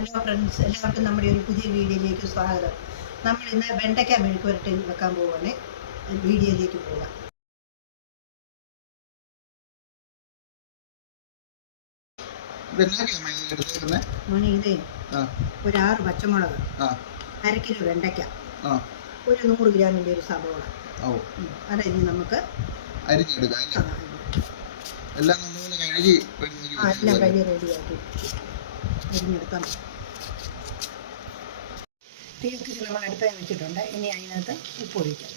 Hello friends, എല്ലാവർക്കും നമ്മുടെ ഒരു പുതിയ വീഡിയോയിലേക്ക് സ്വാഗതം. നമ്മൾ ഇന്ന് വെണ്ടയ്ക്ക മെഴുക്ക് പുരട്ടി വെക്കാൻ പോവുകയാണ്. വീഡിയോയിലേക്ക് പോകാം. ഇതേ ഒരു 6 പച്ചമുളക്, 1/2 കിലോ വെണ്ടയ്ക്ക, ഒരു 100 ഗ്രാമിൻ്റെ ഒരു സവോള. അതരിഞ്ഞ് നമുക്ക് അരിഞ്ഞെടുക്കാം. എല്ലാം കഴുകി റെഡിയാക്കി അരിഞ്ഞെടുക്കാം. തീർച്ചയായും നമ്മൾ അടുപ്പായി വെച്ചിട്ടുണ്ട്. ഇനി അതിനകത്ത് ഉപ്പ് ഒഴിക്കാം.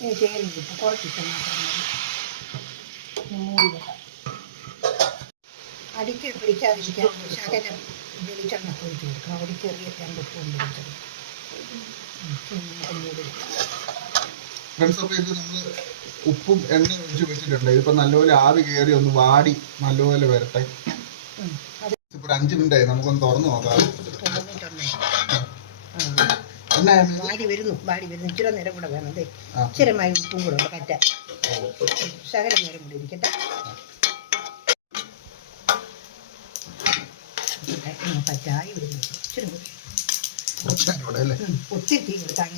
ഇനി ചേരുന്ന ഉപ്പ് കുറച്ചിട്ട് മാത്രം മതി. മൂടി വെക്കാം. അടിക്ക് പിടിക്കാതിരിക്കാൻ ശകലം വെളിച്ചെണ്ണ ഒഴിച്ച് കൊടുക്കണം. ഒരു ചെറിയ 2 സ്പൂൺ വെളിച്ചെണ്ണ. ഫ്രണ്ട്സ്, അപ്പോൾ ഇത് നമ്മൾ ഉപ്പും എണ്ണ ഒഴിച്ച് വെച്ചിട്ടുണ്ട്. ഇതിപ്പോൾ നല്ലപോലെ ആവി കയറി ഒന്ന് വാടി നല്ലപോലെ വരട്ടെ. ഇപ്പോൾ 5 മിനിറ്റായി. നമുക്കൊന്ന് തുറന്ന് നോക്കാം. വാടി വരുന്നു. ഇച്ചിരി നേരം കൂടെ വേണം. അതെ, ഇച്ചിരമായി ഉപ്പും കൂടെ ഉണ്ട്. പറ്റാൻ ശകലം നേരം കൂടി ഇരിക്കട്ടെ. പറ്റായി വരുന്നു. ഇച്ചിരി ഒത്തിരി തീ കൊടുത്താൽ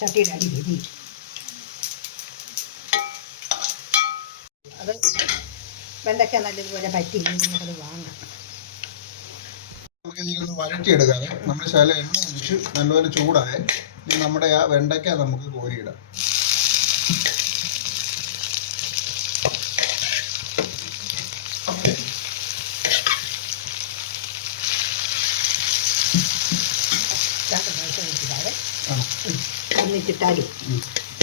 ചട്ടിയുടെ അടി വരി. അത് വെണ്ടയ്ക്ക നല്ലതുപോലെ പറ്റി നമുക്കത് വാങ്ങാം. നമുക്ക് ഇതിലൊന്ന് വഴറ്റിയെടുക്കാം. നമ്മൾ ശകലം എണ്ണ ഒഴിച്ച് നല്ലപോലെ ചൂടായ നമ്മുടെ ആ വെണ്ടയ്ക്ക നമുക്ക് കോരിയിടാം. ഒന്നിച്ചിട്ടാലും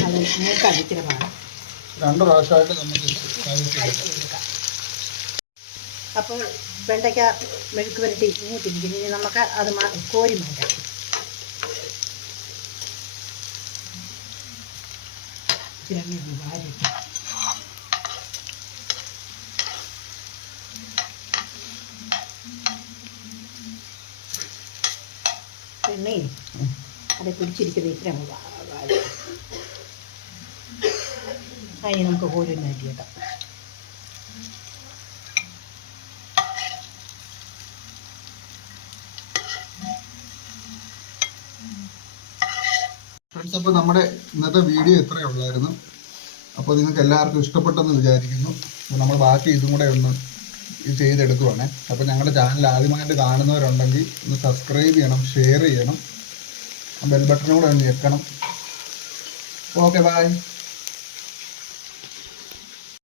അത് മൂക്കടിച്ചിട്ട് പാടാം. 2 പ്രാവശ്യമായിട്ട് നമുക്ക് എടുക്കാം. അപ്പോൾ വെണ്ടയ്ക്ക മെഴുക്ക് പുരട്ടി മൂത്തിരിക്കുന്നു. ഇനി നമുക്ക് അത് കോരി മാറ്റാം. എണ്ണേ അത് പിടിച്ചിരിക്കുന്ന ഇത്ര അതിന് നമുക്ക് കോരി മാറ്റിയേക്കാം. ഫ്രണ്ട്സ്, അപ്പോൾ നമ്മുടെ ഇന്നത്തെ വീഡിയോ ഇത്രയേ ഉള്ളായിരുന്നു. അപ്പോൾ നിങ്ങൾക്ക് എല്ലാവർക്കും ഇഷ്ടപ്പെട്ടെന്ന് വിചാരിക്കുന്നു. നമ്മൾ ബാക്കി ഇതും കൂടെ ഒന്ന് ഇത് ചെയ്തെടുക്കുവാണ്. അപ്പോൾ ഞങ്ങളുടെ ചാനൽ ആദ്യമായിട്ട് കാണുന്നവരുണ്ടെങ്കിൽ ഒന്ന് സബ്സ്ക്രൈബ് ചെയ്യണം, ഷെയർ ചെയ്യണം, ബെൽ ബട്ടണും കൂടെ ഒന്ന് ഞെക്കണം. Okay, by.